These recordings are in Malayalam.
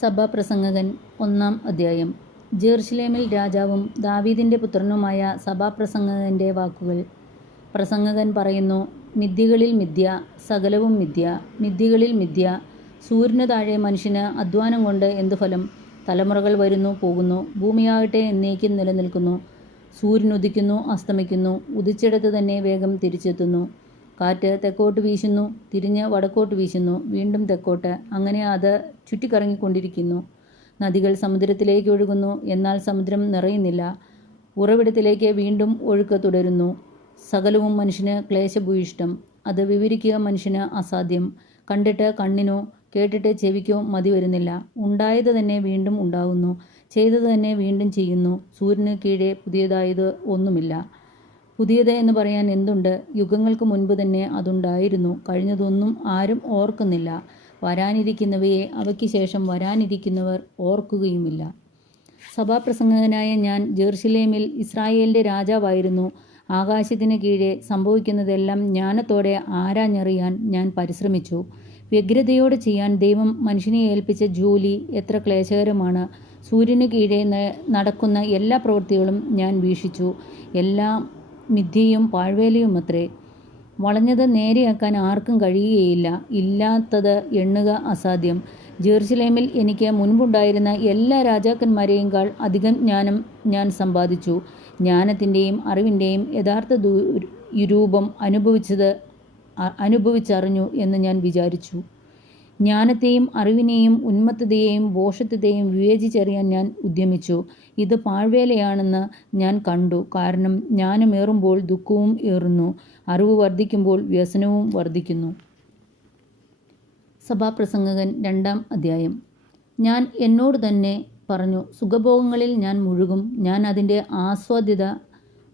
സഭാപ്രസംഗകൻ 1-ാം അധ്യായം. ജെറുസലേമിൽ രാജാവും ദാവീദിന്റെ പുത്രനുമായ സഭാപ്രസംഗകന്റെ വാക്കുകൾ. പ്രസംഗകൻ പറയുന്നു: മിഥ്യകളിൽ മിഥ്യ, സകലവും മിഥ്യ, മിഥ്യകളിൽ മിഥ്യ. സൂര്യനു താഴെ മനുഷ്യന് അധ്വാനം കൊണ്ട് എന്തു ഫലം? തലമുറകൾ വരുന്നു പോകുന്നു, ഭൂമിയാകട്ടെ എന്നേക്കും നിലനിൽക്കുന്നു. സൂര്യൻ ഉദിക്കുന്നു, അസ്തമിക്കുന്നു, ഉദിച്ചിടത്ത് തന്നെ വേഗം തിരിച്ചെത്തുന്നു. കാറ്റ് തെക്കോട്ട് വീശുന്നു, തിരിഞ്ഞ് വടക്കോട്ട് വീശുന്നു, വീണ്ടും തെക്കോട്ട്, അങ്ങനെ അത് ചുറ്റിക്കറങ്ങിക്കൊണ്ടിരിക്കുന്നു. നദികൾ സമുദ്രത്തിലേക്ക് ഒഴുകുന്നു, എന്നാൽ സമുദ്രം നിറയുന്നില്ല. ഉറവിടത്തിലേക്ക് വീണ്ടും ഒഴുക്ക് തുടരുന്നു. സകലവും മനുഷ്യന് ക്ലേശഭൂയിഷ്ടം, അത് വിവരിക്കുക മനുഷ്യന് അസാധ്യം. കണ്ടിട്ട് കണ്ണിനോ കേട്ടിട്ട് ചെവിക്കോ മതി വരുന്നില്ല. ഉണ്ടായത് തന്നെ വീണ്ടും ഉണ്ടാകുന്നു, ചെയ്തത് തന്നെ വീണ്ടും ചെയ്യുന്നു. സൂര്യന് കീഴെ പുതിയതായത് ഒന്നുമില്ല. പുതിയത് എന്ന് പറയാൻ എന്തുണ്ട്? യുഗങ്ങൾക്ക് മുൻപ് തന്നെ അതുണ്ടായിരുന്നു. കഴിഞ്ഞതൊന്നും ആരും ഓർക്കുന്നില്ല. വരാനിരിക്കുന്നവയെ അവയ്ക്ക് ശേഷം വരാനിരിക്കുന്നവർ ഓർക്കുകയുമില്ല. സഭാപ്രസംഗകനായ ഞാൻ ജെറുസലേമിൽ ഇസ്രായേലിന്റെ രാജാവായിരുന്നു. ആകാശത്തിന് കീഴെ സംഭവിക്കുന്നതെല്ലാം ജ്ഞാനത്തോടെ ആരാഞ്ഞറിയാൻ ഞാൻ പരിശ്രമിച്ചു. വ്യഗ്രതയോടെ ചെയ്യാൻ ദൈവം മനുഷ്യനെ ഏൽപ്പിച്ച ജോലി എത്ര ക്ലേശകരമാണ്! സൂര്യന് കീഴെ നടക്കുന്ന എല്ലാ പ്രവൃത്തികളും ഞാൻ വീക്ഷിച്ചു. എല്ലാം മിഥ്യയും പാഴ്വേലയുമത്രേ. വളഞ്ഞത് നേരെയാക്കാൻ ആർക്കും കഴിയുകയില്ല, ഇല്ലാത്തത് എണ്ണുക അസാധ്യം. ജെറുസലേമിൽ എനിക്ക് മുൻപുണ്ടായിരുന്ന എല്ലാ രാജാക്കന്മാരെയുംകാൾ അധികം ജ്ഞാനം ഞാൻ സമ്പാദിച്ചു. ജ്ഞാനത്തിൻ്റെയും അറിവിൻ്റെയും യഥാർത്ഥ രൂപം അനുഭവിച്ചറിഞ്ഞു എന്ന് ഞാൻ വിചാരിച്ചു. ജ്ഞാനത്തെയും അറിവിനെയും ഉന്മത്തതയെയും ഭോഷത്വത്തെയും വിവേചിച്ചറിയാൻ ഞാൻ ഉദ്യമിച്ചു. ഇത് പാഴ്വേലയാണെന്ന് ഞാൻ കണ്ടു. കാരണം ജ്ഞാനമേറുമ്പോൾ ദുഃഖവും ഏറുന്നു, അറിവ് വർദ്ധിക്കുമ്പോൾ വ്യസനവും വർദ്ധിക്കുന്നു. സഭാപ്രസംഗകൻ 2-ാം അധ്യായം. ഞാൻ എന്നോട് തന്നെ പറഞ്ഞു: സുഖഭോഗങ്ങളിൽ ഞാൻ മുഴുകും, ഞാൻ അതിൻ്റെ ആസ്വാദ്യത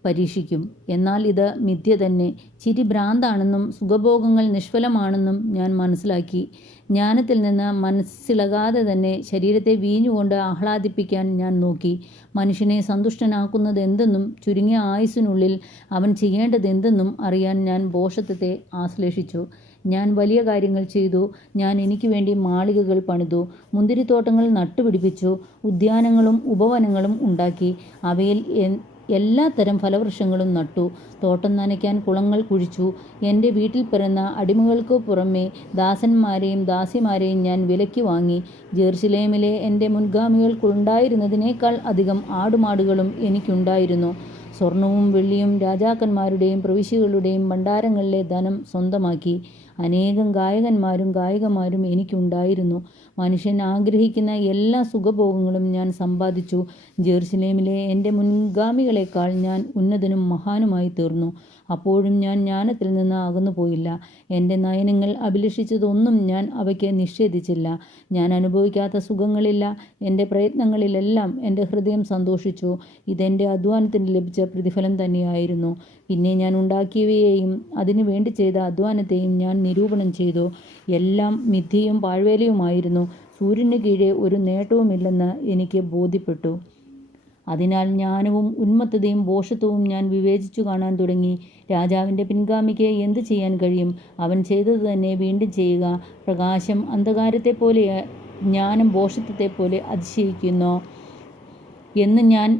പരീക്ഷിക്കും. എന്നാൽ ഇത് മിഥ്യ തന്നെ. ചിരി ഭ്രാന്താണെന്നും സുഖഭോഗങ്ങൾ നിഷ്ഫലമാണെന്നും ഞാൻ മനസ്സിലാക്കി. ജ്ഞാനത്തിൽ നിന്ന് മനസ്സിളകാതെ തന്നെ ശരീരത്തെ വീഞ്ഞുകൊണ്ട് ആഹ്ലാദിപ്പിക്കാൻ ഞാൻ നോക്കി. മനുഷ്യനെ സന്തുഷ്ടനാക്കുന്നത് എന്തെന്നും ചുരുങ്ങിയ ആയുസ്സിനുള്ളിൽ അവൻ ചെയ്യേണ്ടതെന്തെന്നും അറിയാൻ ഞാൻ ഭോഷത്വത്തെ ആശ്ലേഷിച്ചു. ഞാൻ വലിയ കാര്യങ്ങൾ ചെയ്തു. ഞാൻ എനിക്ക് വേണ്ടി മാളികകൾ പണിതു, മുന്തിരിത്തോട്ടങ്ങൾ നട്ടുപിടിപ്പിച്ചു, ഉദ്യാനങ്ങളും ഉപവനങ്ങളും ഉണ്ടാക്കി. അവയിൽ എല്ലാ തരം ഫലവൃക്ഷങ്ങളും നട്ടു. തോട്ടം നനയ്ക്കാൻ കുളങ്ങൾ കുഴിച്ചു. എൻ്റെ വീട്ടിൽ പിറന്ന അടിമകൾക്ക് പുറമെ ദാസന്മാരെയും ദാസിമാരെയും ഞാൻ വിലയ്ക്ക് വാങ്ങി. ജെറുസലേമിലെ എൻ്റെ മുൻഗാമികൾക്കുണ്ടായിരുന്നതിനേക്കാൾ അധികം ആടുമാടുകളും എനിക്കുണ്ടായിരുന്നു. സ്വർണവും വെള്ളിയും രാജാക്കന്മാരുടെയും പ്രവിശ്യകളുടെയും ഭണ്ഡാരങ്ങളിലെ ധനം സ്വന്തമാക്കി. അനേകം ഗായകന്മാരും ഗായികമാരും എനിക്കുണ്ടായിരുന്നു. മനുഷ്യൻ ആഗ്രഹിക്കുന്ന എല്ലാ സുഖഭോഗങ്ങളും ഞാൻ സമ്പാദിച്ചു. ജെറുസലേമിലെ എൻ്റെ മുൻഗാമികളെക്കാൾ ഞാൻ ഉന്നതനും മഹാനുമായി തീർന്നു. അപ്പോഴും ഞാൻ ജ്ഞാനത്തിൽ നിന്ന് അകന്നുപോയില്ല. എൻ്റെ നയനങ്ങൾ അഭിലഷിച്ചതൊന്നും ഞാൻ അവയ്ക്ക് നിഷേധിച്ചില്ല. ഞാൻ അനുഭവിക്കാത്ത സുഖങ്ങളില്ല. എൻ്റെ പ്രയത്നങ്ങളിലെല്ലാം എൻ്റെ ഹൃദയം സന്തോഷിച്ചു. ഇതെൻ്റെ അധ്വാനത്തിന് ലഭിച്ച പ്രതിഫലം തന്നെയായിരുന്നു. പിന്നെ ഞാൻ ഉണ്ടാക്കിയവയെയും അതിനു വേണ്ടി ചെയ്ത അധ്വാനത്തെയും ഞാൻ നിരൂപണം ചെയ്തു. എല്ലാം മിഥ്യയും പാഴ്വേലയുമായിരുന്നു. സൂര്യന് കീഴെ ഒരു നേട്ടവുമില്ലെന്ന് എനിക്ക് ബോധ്യപ്പെട്ടു. അതിനാൽ ജ്ഞാനവും ഉന്മത്തതയും ഭോഷത്വവും ഞാൻ വിവേചിച്ചു കാണാൻ തുടങ്ങി. രാജാവിൻ്റെ പിൻഗാമിക്ക് എന്ത് ചെയ്യാൻ കഴിയും? അവൻ ചെയ്തത് തന്നെ വീണ്ടും ചെയ്യുക. പ്രകാശം അന്ധകാരത്തെപ്പോലെ, ജ്ഞാനം ഭോഷത്വത്തെപ്പോലെ അതിശയിക്കുന്നോ എന്ന് ഞാൻ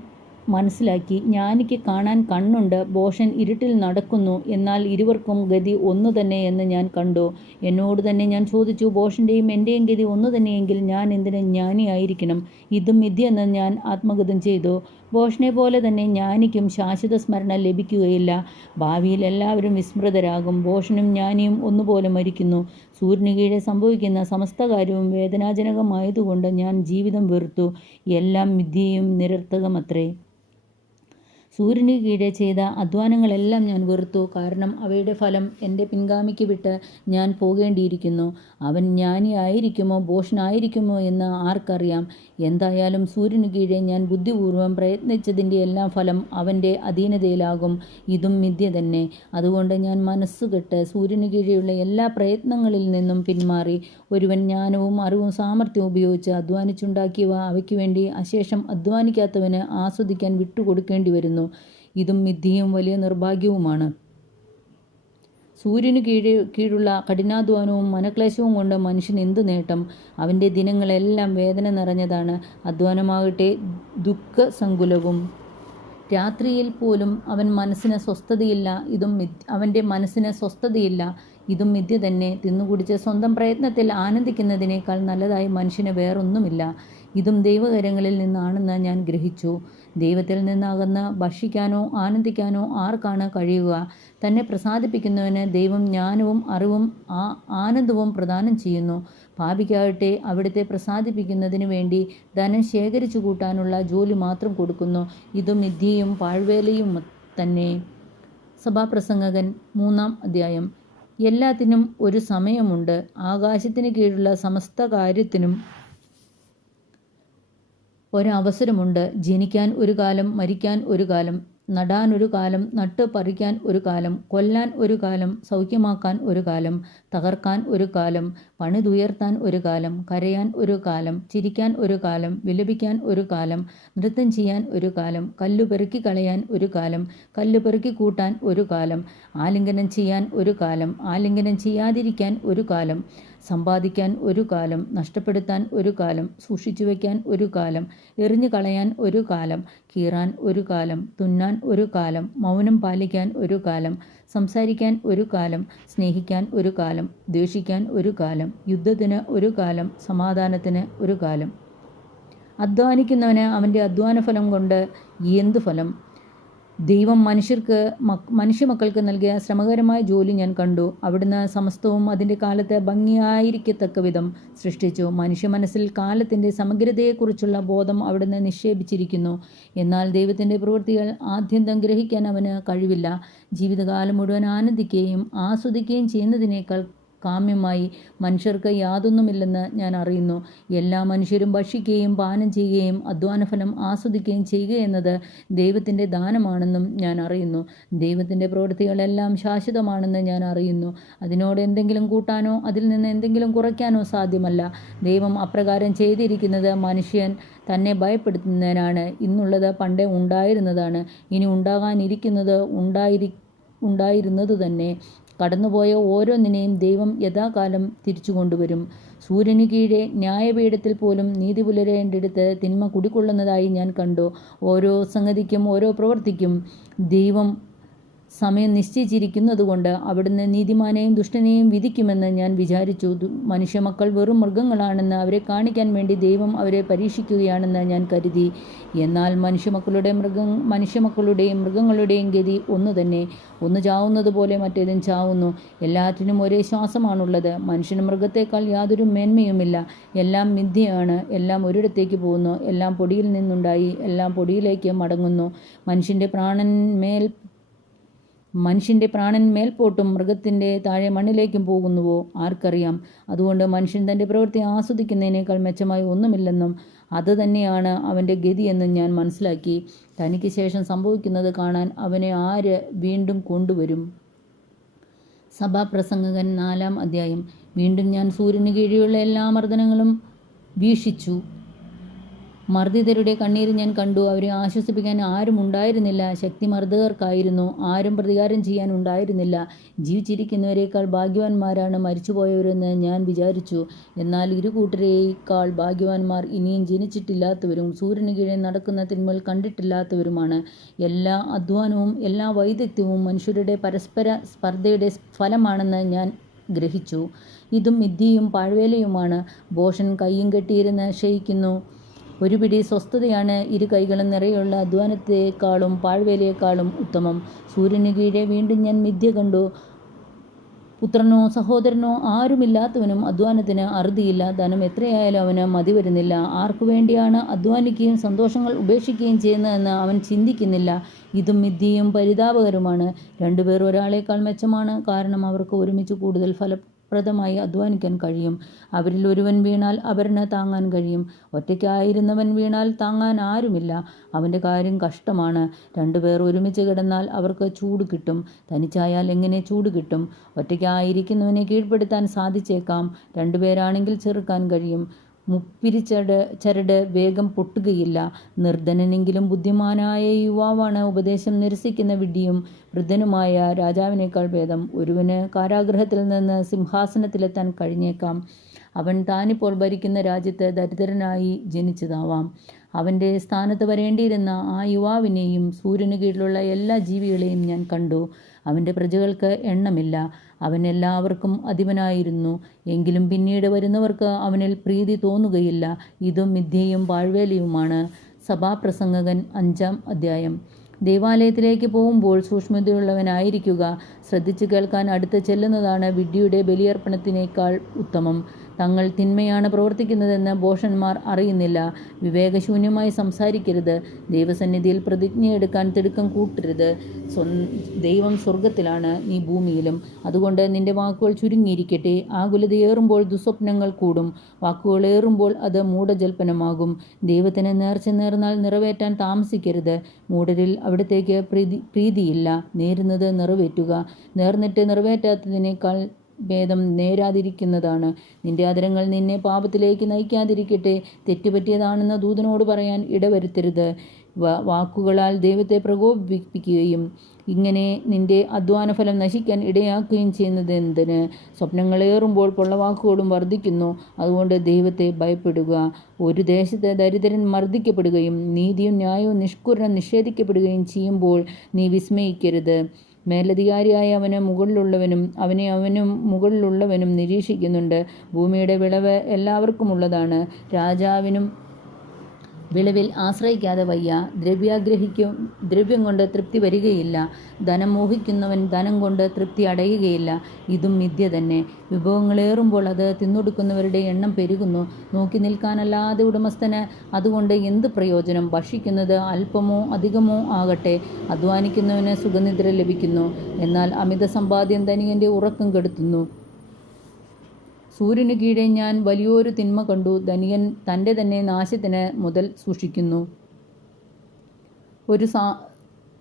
മനസ്സിലാക്കി. ജ്ഞാനിക്ക് കാണാൻ കണ്ണുണ്ട്, ഭോഷൻ ഇരുട്ടിൽ നടക്കുന്നു. എന്നാൽ ഇരുവർക്കും ഗതി ഒന്നു തന്നെ എന്ന് ഞാൻ കണ്ടു. എന്നോട് തന്നെ ഞാൻ ചോദിച്ചു: ഭോഷൻ്റെയും എൻ്റെയും ഗതി ഒന്നു തന്നെയെങ്കിൽ ഞാൻ എന്തിന് ജ്ഞാനിയായിരിക്കണം? ഇതും മിഥ്യയെന്ന് ഞാൻ ആത്മഗതം ചെയ്തു. ഭോഷനെ പോലെ തന്നെ ജ്ഞാനിക്കും ശാശ്വത സ്മരണ ലഭിക്കുകയില്ല. ഭാവിയിൽ എല്ലാവരും വിസ്മൃതരാകും. ഭോഷനും ജ്ഞാനിയും ഒന്നുപോലെ മരിക്കുന്നു. സൂര്യന് കീഴെ സംഭവിക്കുന്ന സമസ്ത കാര്യവും വേദനാജനകമായതുകൊണ്ട് ഞാൻ ജീവിതം വെറുത്തു. എല്ലാം മിഥ്യയും നിരർത്ഥകമത്രേ. സൂര്യന് കീഴെ ചെയ്ത അധ്വാനങ്ങളെല്ലാം ഞാൻ വെറുത്തു. കാരണം അവയുടെ ഫലം എൻ്റെ പിൻഗാമിക്ക് വിട്ട് ഞാൻ പോകേണ്ടിയിരിക്കുന്നു. അവൻ ജ്ഞാനിയായിരിക്കുമോ ഭോഷനായിരിക്കുമോ എന്ന് ആർക്കറിയാം? എന്തായാലും സൂര്യന് കീഴെ ഞാൻ ബുദ്ധിപൂർവ്വം പ്രയത്നിച്ചതിൻ്റെ എല്ലാം ഫലം അവൻ്റെ അധീനതയിലാകും. ഇതും മിഥ്യ തന്നെ. അതുകൊണ്ട് ഞാൻ മനസ്സുകെട്ട് സൂര്യന് കീഴെയുള്ള എല്ലാ പ്രയത്നങ്ങളിൽ നിന്നും പിന്മാറി. ഒരുവൻ ജ്ഞാനവും അറിവും സാമർഥ്യവും ഉപയോഗിച്ച് അധ്വാനിച്ചുണ്ടാക്കിയവ അവയ്ക്ക് വേണ്ടി അശേഷം അധ്വാനിക്കാത്തവന് ആസ്വദിക്കാൻ വിട്ടുകൊടുക്കേണ്ടി വരുന്നു. ഇതും മിഥ്യയും വലിയ നിർഭാഗ്യവുമാണ്. സൂര്യന് കീഴുള്ള കഠിനാധ്വാനവും മനക്ലേശവും കൊണ്ട് മനുഷ്യന് എന്തു നേട്ടം? അവൻ്റെ ദിനങ്ങളെല്ലാം വേദന നിറഞ്ഞതാണ്. അധ്വാനമാകട്ടെ ദുഃഖസങ്കുലവും. രാത്രിയിൽ പോലും അവൻ്റെ മനസ്സിന് സ്വസ്ഥതയില്ല. ഇതും മിഥ്യ തന്നെ. തിന്നുകുടിച്ച് സ്വന്തം പ്രയത്നത്തിൽ ആനന്ദിക്കുന്നതിനേക്കാൾ നല്ലതായി മനുഷ്യന് വേറൊന്നുമില്ല. ഇതും ദൈവകരങ്ങളിൽ നിന്നാണെന്ന് ഞാൻ ഗ്രഹിച്ചു. ദൈവത്തിൽ നിന്നകന്ന് ഭക്ഷിക്കാനോ ആനന്ദിക്കാനോ ആർക്കാണ് കഴിയുക? തന്നെ പ്രസാദിപ്പിക്കുന്നവന് ദൈവം ജ്ഞാനവും അറിവും ആനന്ദവും പ്രദാനം ചെയ്യുന്നു. പാപിക്കാകട്ടെ അവിടുത്തെ പ്രസാദിപ്പിക്കുന്നതിന് വേണ്ടി ധനം ശേഖരിച്ചു കൂട്ടാനുള്ള ജോലി മാത്രം കൊടുക്കുന്നു. ഇതും മിഥ്യയും പാഴ്വേലയും തന്നെ. സഭാപ്രസംഗകൻ 3-ാം അധ്യായം. എല്ലാത്തിനും ഒരു സമയമുണ്ട്. ആകാശത്തിന് കീഴുള്ള സമസ്ത കാര്യത്തിനും ഒരവസരമുണ്ട്. ജനിക്കാൻ ഒരു കാലം, മരിക്കാൻ ഒരു കാലം, നടാൻ ഒരു കാലം, നട്ട് പറിക്കാൻ ഒരു കാലം, കൊല്ലാൻ ഒരു കാലം, സൗഖ്യമാക്കാൻ ഒരു കാലം, തകർക്കാൻ ഒരു കാലം, പണിതുയർത്താൻ ഒരു കാലം, കരയാൻ ഒരു കാലം, ചിരിക്കാൻ ഒരു കാലം, വിലപിക്കാൻ ഒരു കാലം, നൃത്തം ചെയ്യാൻ ഒരു കാലം, കല്ലു പെറുക്കി കളയാൻ ഒരു കാലം, കല്ലു പെറുക്കി കൂട്ടാൻ ഒരു കാലം, ആലിംഗനം ചെയ്യാൻ ഒരു കാലം, ആലിംഗനം ചെയ്യാതിരിക്കാൻ ഒരു കാലം, സമ്പാദിക്കാൻ ഒരു കാലം, നഷ്ടപ്പെടുത്താൻ ഒരു കാലം, സൂക്ഷിച്ചു വയ്ക്കാൻ ഒരു കാലം, എറിഞ്ഞു കളയാൻ ഒരു കാലം, കീറാൻ ഒരു കാലം, തുന്നാൻ ഒരു കാലം, മൗനം പാലിക്കാൻ ഒരു കാലം, സംസാരിക്കാൻ ഒരു കാലം, സ്നേഹിക്കാൻ ഒരു കാലം, ദ്വേഷിക്കാൻ ഒരു കാലം, യുദ്ധത്തിന് ഒരു കാലം, സമാധാനത്തിന് ഒരു കാലം. അധ്വാനിക്കുന്നവന് അവൻ്റെ അധ്വാനഫലം കൊണ്ട് എന്ത് ഫലം? ദൈവം മനുഷ്യമക്കൾക്ക് നൽകിയ ശ്രമകരമായ ജോലി ഞാൻ കണ്ടു. അവിടുന്ന് സമസ്തവും അതിൻ്റെ കാലത്ത് ഭംഗിയായിരിക്കത്തക്ക വിധം സൃഷ്ടിച്ചു. മനുഷ്യ മനസ്സിൽ കാലത്തിൻ്റെ സമഗ്രതയെക്കുറിച്ചുള്ള ബോധം അവിടുന്ന് നിക്ഷേപിച്ചിരിക്കുന്നു. എന്നാൽ ദൈവത്തിൻ്റെ പ്രവൃത്തികൾ ആദ്യന്തം ഗ്രഹിക്കാൻ അവന് കഴിവില്ല. ജീവിതകാലം മുഴുവൻ ആനന്ദിക്കുകയും ആസ്വദിക്കുകയും ചെയ്യുന്നതിനേക്കാൾ കാമ്യമായി മനുഷ്യർക്ക് യാതൊന്നുമില്ലെന്ന് ഞാൻ അറിയുന്നു. എല്ലാ മനുഷ്യരും ഭക്ഷിക്കുകയും പാനം ചെയ്യുകയും അധ്വാനഫലം ആസ്വദിക്കുകയും ചെയ്യുക എന്നത് ദൈവത്തിൻ്റെ ദാനമാണെന്നും ഞാൻ അറിയുന്നു. ദൈവത്തിൻ്റെ പ്രവൃത്തികളെല്ലാം ശാശ്വതമാണെന്ന് ഞാൻ അറിയുന്നു. അതിനോട് എന്തെങ്കിലും കൂട്ടാനോ അതിൽ നിന്ന് എന്തെങ്കിലും കുറയ്ക്കാനോ സാധ്യമല്ല. ദൈവം അപ്രകാരം ചെയ്തിരിക്കുന്നത് മനുഷ്യൻ തന്നെ ഭയപ്പെടുത്തുന്നതിനാണ്. ഇന്നുള്ളത് പണ്ടേ ഉണ്ടായിരുന്നതാണ്, ഇനി ഉണ്ടാകാനിരിക്കുന്നത് ഉണ്ടായിരുന്നതു തന്നെ. കടന്നുപോയ ഓരോന്നിനെയും ദൈവം യഥാകാലം തിരിച്ചു കൊണ്ടുവരും. സൂര്യനു കീഴെ ന്യായപീഠത്തിൽ പോലും നീതി പുലരേണ്ടിടത്ത് തിന്മ കുടികൊള്ളുന്നതായി ഞാൻ കണ്ടു. ഓരോ സംഗതിക്കും ഓരോ പ്രവൃത്തിക്കും ദൈവം സമയം നിശ്ചയിച്ചിരിക്കുന്നതുകൊണ്ട് അവിടുന്ന് നീതിമാനെയും ദുഷ്ടനെയും വിധിക്കുമെന്ന് ഞാൻ വിചാരിച്ചു. മനുഷ്യമക്കൾ വെറും മൃഗങ്ങളാണെന്ന് അവരെ കാണിക്കാൻ വേണ്ടി ദൈവം അവരെ പരീക്ഷിക്കുകയാണെന്ന് ഞാൻ കരുതി. എന്നാൽ മനുഷ്യമക്കളുടെയും മൃഗങ്ങളുടെയും ഗതി ഒന്നു തന്നെ. ഒന്ന് ചാവുന്നത് പോലെ മറ്റേതും ചാവുന്നു. എല്ലാറ്റിനും ഒരേ ശ്വാസമാണുള്ളത്. മനുഷ്യന് മൃഗത്തേക്കാൾ യാതൊരു മേന്മയുമില്ല. എല്ലാം മിഥ്യയാണ്. എല്ലാം ഒരിടത്തേക്ക് പോകുന്നു. എല്ലാം പൊടിയിൽ നിന്നുണ്ടായി, എല്ലാം പൊടിയിലേക്ക് മടങ്ങുന്നു. മനുഷ്യൻ്റെ പ്രാണൻ മേൽപോട്ടും മൃഗത്തിൻ്റെ താഴെ മണ്ണിലേക്കും പോകുന്നുവോ ആർക്കറിയാം? അതുകൊണ്ട് മനുഷ്യൻ തൻ്റെ പ്രവൃത്തി ആസ്വദിക്കുന്നതിനേക്കാൾ മെച്ചമായി ഒന്നുമില്ലെന്നും അത് തന്നെയാണ് അവൻ്റെ ഗതിയെന്നും ഞാൻ മനസ്സിലാക്കി. തനിക്ക് ശേഷം സംഭവിക്കുന്നത് കാണാൻ അവനെ ആര് വീണ്ടും കൊണ്ടുവരും? സഭാപ്രസംഗകൻ 4-ാം അധ്യായം. വീണ്ടും ഞാൻ സൂര്യന് കീഴിലുള്ള എല്ലാ മർദ്ദനങ്ങളും വീക്ഷിച്ചു. മർദ്ദിതരുടെ കണ്ണീര് ഞാൻ കണ്ടു. അവരെ ആശ്വസിപ്പിക്കാൻ ആരും ഉണ്ടായിരുന്നില്ല. ശക്തിമർദ്ദകർക്കായിരുന്നു. ആരും പ്രതികാരം ചെയ്യാൻ ഉണ്ടായിരുന്നില്ല. ജീവിച്ചിരിക്കുന്നവരേക്കാൾ ഭാഗ്യവാന്മാരാണ് മരിച്ചുപോയവരെന്ന് ഞാൻ വിചാരിച്ചു. എന്നാൽ ഇരുകൂട്ടരേക്കാൾ ഭാഗ്യവാന്മാർ ഇനിയും ജനിച്ചിട്ടില്ലാത്തവരും സൂര്യന് കീഴെ നടക്കുന്ന തിന്മകൾ കണ്ടിട്ടില്ലാത്തവരുമാണ്. എല്ലാ അധ്വാനവും എല്ലാ വൈദഗ്ധ്യവും മനുഷ്യരുടെ പരസ്പര സ്പർദ്ധയുടെ ഫലമാണെന്ന് ഞാൻ ഗ്രഹിച്ചു. ഇതും മിഥ്യയും പാഴ്വേലയുമാണ്. ഭോഷൻ കയ്യും കെട്ടിയിരുന്ന് ക്ഷയിക്കുന്നു. ഒരു പിടി സ്വസ്ഥതയാണ് ഇരു കൈകളും നിറയുള്ള അധ്വാനത്തെക്കാളും പാഴ്വേലയെക്കാളും ഉത്തമം. സൂര്യന് കീഴെ വീണ്ടും ഞാൻ മിഥ്യ കണ്ടു. പുത്രനോ സഹോദരനോ ആരുമില്ലാത്തവനും അധ്വാനത്തിന് അറുതിയില്ല. ധനം എത്രയായാലും അവന് മതി വരുന്നില്ല. ആർക്കു വേണ്ടിയാണ് അധ്വാനിക്കുകയും സന്തോഷങ്ങൾ ഉപേക്ഷിക്കുകയും ചെയ്യുന്നതെന്ന് അവൻ ചിന്തിക്കുന്നില്ല. ഇതും മിഥ്യയും പരിതാപകരവുമാണ്. രണ്ടുപേർ ഒരാളേക്കാൾ മെച്ചമാണ്. കാരണം അവർക്ക് ഒരുമിച്ച് കൂടുതൽ ഫലപ്രദമായി അധ്വാനിക്കാൻ കഴിയും. അവരിൽ ഒരുവൻ വീണാൽ അപരന് താങ്ങാൻ കഴിയും. ഒറ്റയ്ക്കായിരുന്നവൻ വീണാൽ താങ്ങാൻ ആരുമില്ല. അവൻ്റെ കാര്യം കഷ്ടമാണ്. രണ്ടുപേർ ഒരുമിച്ച് കിടന്നാൽ അവർക്ക് ചൂട് കിട്ടും. തനിച്ചായാൽ എങ്ങനെ ചൂട് കിട്ടും? ഒറ്റയ്ക്കായിരിക്കുന്നവനെ കീഴ്പ്പെടുത്താൻ സാധിച്ചേക്കാം. രണ്ടുപേരാണെങ്കിൽ ചെറുക്കാൻ കഴിയും. ചരട് വേഗം പൊട്ടുകയില്ല. നിർധനനെങ്കിലും ബുദ്ധിമാനായ യുവാവാണ് ഉപദേശം നിരസിക്കുന്ന വിഡ്ഢിയും വൃദ്ധനുമായ രാജാവിനേക്കാൾ ഭേദം. ഒരുവന് കാരാഗൃഹത്തിൽ നിന്ന് സിംഹാസനത്തിലെത്താൻ കഴിഞ്ഞേക്കാം. അവൻ താനിപ്പോൾ ഭരിക്കുന്ന രാജ്യത്ത് ദരിദ്രനായി ജനിച്ചതാവാം. അവൻ്റെ സ്ഥാനത്ത് വരേണ്ടിയിരുന്ന ആ യുവാവിനെയും സൂര്യന് കീഴിലുള്ള എല്ലാ ജീവികളെയും ഞാൻ കണ്ടു. അവൻ്റെ പ്രജകൾക്ക് എണ്ണമില്ല. അവൻ എല്ലാവർക്കും അധിപനായിരുന്നു. എങ്കിലും പിന്നീട് വരുന്നവർക്ക് അവനിൽ പ്രീതി തോന്നുകയില്ല. ഇതും മിഥ്യയും പാഴ്വേലയുമാണ്. സഭാപ്രസംഗകൻ 5-ാം അധ്യായം. ദേവാലയത്തിലേക്ക് പോകുമ്പോൾ സൂക്ഷ്മതയുള്ളവനായിരിക്കുക. ശ്രദ്ധിച്ചു കേൾക്കാൻ അടുത്ത് ചെല്ലുന്നതാണ് വിഡ്ഢിയുടെ ബലിയർപ്പണത്തിനേക്കാൾ ഉത്തമം. തങ്ങൾ തിന്മയാണ് പ്രവർത്തിക്കുന്നതെന്ന് ഭോഷന്മാർ അറിയുന്നില്ല. വിവേകശൂന്യമായി സംസാരിക്കരുത്. ദൈവസന്നിധിയിൽ പ്രതിജ്ഞയെടുക്കാൻ തിടുക്കം കൂട്ടരുത്. ദൈവം സ്വർഗത്തിലാണ്, നീ ഭൂമിയിലും. അതുകൊണ്ട് നിന്റെ വാക്കുകൾ ചുരുങ്ങിയിരിക്കട്ടെ. ആകുലതയേറുമ്പോൾ ദുസ്വപ്നങ്ങൾ കൂടും. വാക്കുകളേറുമ്പോൾ അത് മൂഢജൽപ്പനമാകും. ദൈവത്തിന് നേർച്ച നേർന്നാൽ നിറവേറ്റാൻ താമസിക്കരുത്. മൂഢരിൽ അവിടത്തേക്ക് പ്രീതിയില്ല. നേരുന്നത് നിറവേറ്റുക. നേർന്നിട്ട് നിറവേറ്റാത്തതിനേക്കാൾ ഭേദം നേരാതിരിക്കുന്നതാണ്. നിന്റെ അധരങ്ങൾ നിന്നെ പാപത്തിലേക്ക് നയിക്കാതിരിക്കട്ടെ. തെറ്റുപറ്റിയതാണെന്ന് ദൂതനോട് പറയാൻ ഇടവരുത്തരുത്. വാക്കുകളാൽ ദൈവത്തെ പ്രകോപിപ്പിക്കുകയും ഇങ്ങനെ നിന്റെ അധ്വാനഫലം നശിക്കാൻ ഇടയാക്കുകയും ചെയ്യുന്നത് എന്തിന്? സ്വപ്നങ്ങളേറുമ്പോൾ പൊള്ളവാക്കുകളും വർദ്ധിക്കുന്നു. അതുകൊണ്ട് ദൈവത്തെ ഭയപ്പെടുക. ഒരു ദേശത്ത് ദരിദ്രൻ മർദ്ദിക്കപ്പെടുകയും നീതിയും ന്യായവും നിഷ്കുരണം നിഷേധിക്കപ്പെടുകയും ചെയ്യുമ്പോൾ നീ വിസ്മയിക്കരുത്. മേലധികാരിയായ അവന് മുകളിലുള്ളവനും അവനും മുകളിലുള്ളവനും നിരീക്ഷിക്കുന്നുണ്ട്. ഭൂമിയുടെ വിളവ് എല്ലാവർക്കുമുള്ളതാണ്. രാജാവിനും വിളവിൽ ആശ്രയിക്കാതെ വയ്യ. ദ്രവ്യം കൊണ്ട് തൃപ്തി വരികയില്ല. ധനം മോഹിക്കുന്നവൻ ധനം കൊണ്ട് തൃപ്തി അടയുകയില്ല. ഇതും മിഥ്യ തന്നെ. വിഭവങ്ങളേറുമ്പോൾ അത് തിന്നൊടുക്കുന്നവരുടെ എണ്ണം പെരുകുന്നു. നോക്കി നിൽക്കാനല്ലാതെ ഉടമസ്ഥന് അതുകൊണ്ട് എന്ത് പ്രയോജനം? ഭക്ഷിക്കുന്നത് അല്പമോ അധികമോ ആകട്ടെ, അധ്വാനിക്കുന്നവന് സുഖനിദ്ര ലഭിക്കുന്നു. എന്നാൽ അമിത സമ്പാദ്യം ധനികൻ്റെ ഉറക്കം കെടുത്തുന്നു. സൂര്യനു കീഴെ ഞാൻ വലിയൊരു തിന്മ കണ്ടു. ധനികൻ തൻ്റെ തന്നെ നാശത്തിന് മുതൽ സൂക്ഷിക്കുന്നു.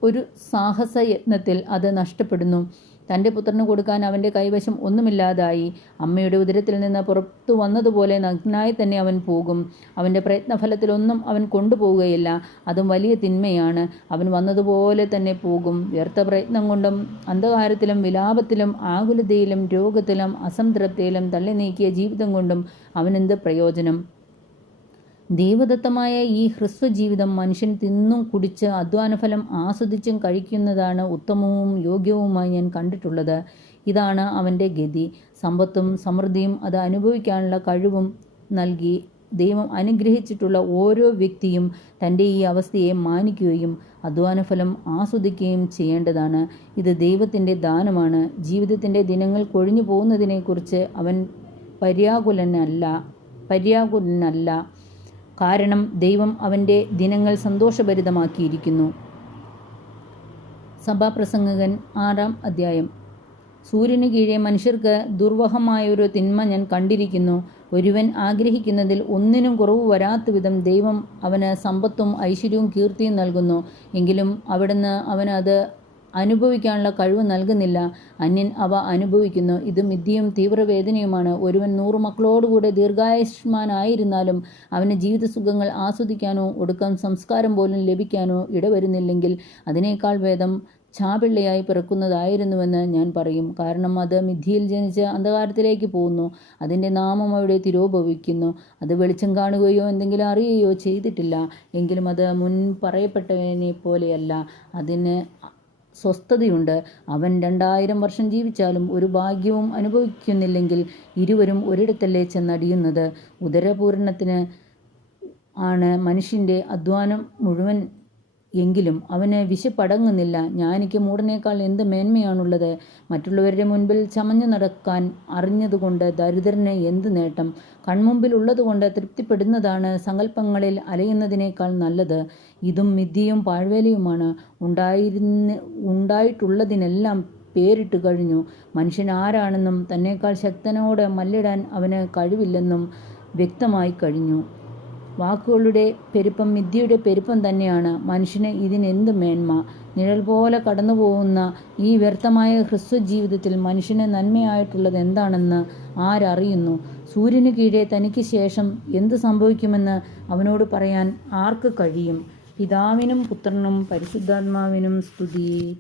ഒരു സാഹസയത്നത്തിൽ അത് നഷ്ടപ്പെടുന്നു. തൻ്റെ പുത്രന് കൊടുക്കാൻ അവൻ്റെ കൈവശം ഒന്നുമില്ലാതായി. അമ്മയുടെ ഉദരത്തിൽ നിന്ന് പുറത്തു വന്നതുപോലെ നഗ്നായി തന്നെ അവൻ പോകും. അവൻ്റെ പ്രയത്നഫലത്തിലൊന്നും അവൻ കൊണ്ടുപോവുകയില്ല. അതും വലിയ തിന്മയാണ്. അവൻ വന്നതുപോലെ തന്നെ പോകും. വ്യർത്ഥ പ്രയത്നം കൊണ്ടും അന്ധകാരത്തിലും വിലാപത്തിലും ആകുലതയിലും രോഗത്തിലും അസംതൃപ്തിയിലും തള്ളി നീക്കിയ ജീവിതം കൊണ്ടും അവനെന്ത് പ്രയോജനം? ദൈവദത്തമായ ഈ ഹ്രസ്വജീവിതം മനുഷ്യൻ തിന്നും കുടിച്ച് അധ്വാനഫലം ആസ്വദിച്ചും കഴിക്കുന്നതാണ് ഉത്തമവും യോഗ്യവുമായി ഞാൻ കണ്ടിട്ടുള്ളത്. ഇതാണ് അവൻ്റെ ഗതി. സമ്പത്തും സമൃദ്ധിയും അത് അനുഭവിക്കാനുള്ള കഴിവും നൽകി ദൈവം അനുഗ്രഹിച്ചിട്ടുള്ള ഓരോ വ്യക്തിയും തൻ്റെ ഈ അവസ്ഥയെ മാനിക്കുകയും അധ്വാനഫലം ആസ്വദിക്കുകയും ചെയ്യേണ്ടതാണ്. ഇത് ദൈവത്തിൻ്റെ ദാനമാണ്. ജീവിതത്തിൻ്റെ ദിനങ്ങൾ കൊഴിഞ്ഞു പോകുന്നതിനെക്കുറിച്ച് അവൻ പര്യാകുലനല്ല. കാരണം ദൈവം അവൻ്റെ ദിനങ്ങൾ സന്തോഷഭരിതമാക്കിയിരിക്കുന്നു. സഭാപ്രസംഗകൻ 6-ാം അധ്യായം. സൂര്യന് കീഴെ മനുഷ്യർക്ക് ദുർവഹമായൊരു തിന്മ ഞാൻ കണ്ടിരിക്കുന്നു. ഒരുവൻ ആഗ്രഹിക്കുന്നതിൽ ഒന്നിനും കുറവ് വരാത്തവിധം ദൈവം അവന് സമ്പത്തും ഐശ്വര്യവും കീർത്തിയും നൽകുന്നു. എങ്കിലും അവിടുന്ന് അവന് അത് അനുഭവിക്കാനുള്ള കഴിവ് നൽകുന്നില്ല. അന്യൻ അവ അനുഭവിക്കുന്നു. ഇത് മിഥ്യയും തീവ്രവേദനയുമാണ്. ഒരുവൻ 100 മക്കളോടുകൂടെ ദീർഘായുഷ്മാനായിരുന്നാലും അവന് ജീവിതസുഖങ്ങൾ ആസ്വദിക്കാനോ ഒടുക്കം സംസ്കാരം പോലും ലഭിക്കാനോ ഇടവരുന്നില്ലെങ്കിൽ അതിനേക്കാൾ ഭേദം ചാപിള്ളയായി പിറക്കുന്നതായിരുന്നുവെന്ന് ഞാൻ പറയും. കാരണം അത് മിഥ്യയിൽ ജനിച്ച് അന്ധകാരത്തിലേക്ക് പോകുന്നു. അതിൻ്റെ നാമം അവിടെ തിരോഭവിക്കുന്നു. അത് വെളിച്ചം കാണുകയോ എന്തെങ്കിലും അറിയുകയോ ചെയ്തിട്ടില്ല. എങ്കിലും അത് മുൻ പറയപ്പെട്ടവനെ പോലെയല്ല. അതിന് സ്വസ്ഥതയുണ്ട്. അവൻ 2000 വർഷം ജീവിച്ചാലും ഒരു ഭാഗ്യവും അനുഭവിക്കുന്നില്ലെങ്കിൽ ഇരുവരും ഒരിടത്തല്ലേ ചെന്നടിയുന്നത്. ഉദരപൂരണത്തിന് ആണ് മനുഷ്യൻ്റെ അധ്വാനം മുഴുവൻ. എങ്കിലും അവന് വിശപ്പടങ്ങുന്നില്ല. ജ്ഞാനിക്ക് മൂഢനേക്കാൾ എന്ത് മേന്മയാണുള്ളത്? മറ്റുള്ളവരുടെ മുൻപിൽ ചമഞ്ഞു നടക്കാൻ അറിഞ്ഞതുകൊണ്ട് ദരിദ്രന് എന്ത് നേട്ടം? കൺമുമ്പിൽ ഉള്ളതുകൊണ്ട് തൃപ്തിപ്പെടുന്നതാണ് സങ്കല്പങ്ങളിൽ അലയുന്നതിനേക്കാൾ നല്ലത്. ഇതും മിഥ്യയും പാഴ്വേലയുമാണ്. ഉണ്ടായിട്ടുള്ളതിനെല്ലാം പേരിട്ട് കഴിഞ്ഞു. മനുഷ്യൻ ആരാണെന്നും തന്നേക്കാൾ ശക്തനോട് മല്ലിടാൻ അവന് കഴിവില്ലെന്നും വ്യക്തമായി കഴിഞ്ഞു. വാക്കുകളുടെ പെരുപ്പം മിഥ്യയുടെ പെരുപ്പം തന്നെയാണ്. മനുഷ്യന് ഇതിനെന്ത് മേന്മ? നിഴൽ പോലെ കടന്നു പോകുന്ന ഈ വ്യർത്ഥമായ ഹ്രസ്വ ജീവിതത്തിൽ മനുഷ്യന് നന്മയായിട്ടുള്ളത് എന്താണെന്ന് ആരറിയുന്നു? സൂര്യന് കീഴെ തനിക്ക് ശേഷം എന്ത് സംഭവിക്കുമെന്ന് അവനോട് പറയാൻ ആർക്ക് കഴിയും? പിതാവിനും പുത്രനും പരിശുദ്ധാത്മാവിനും സ്തുതി.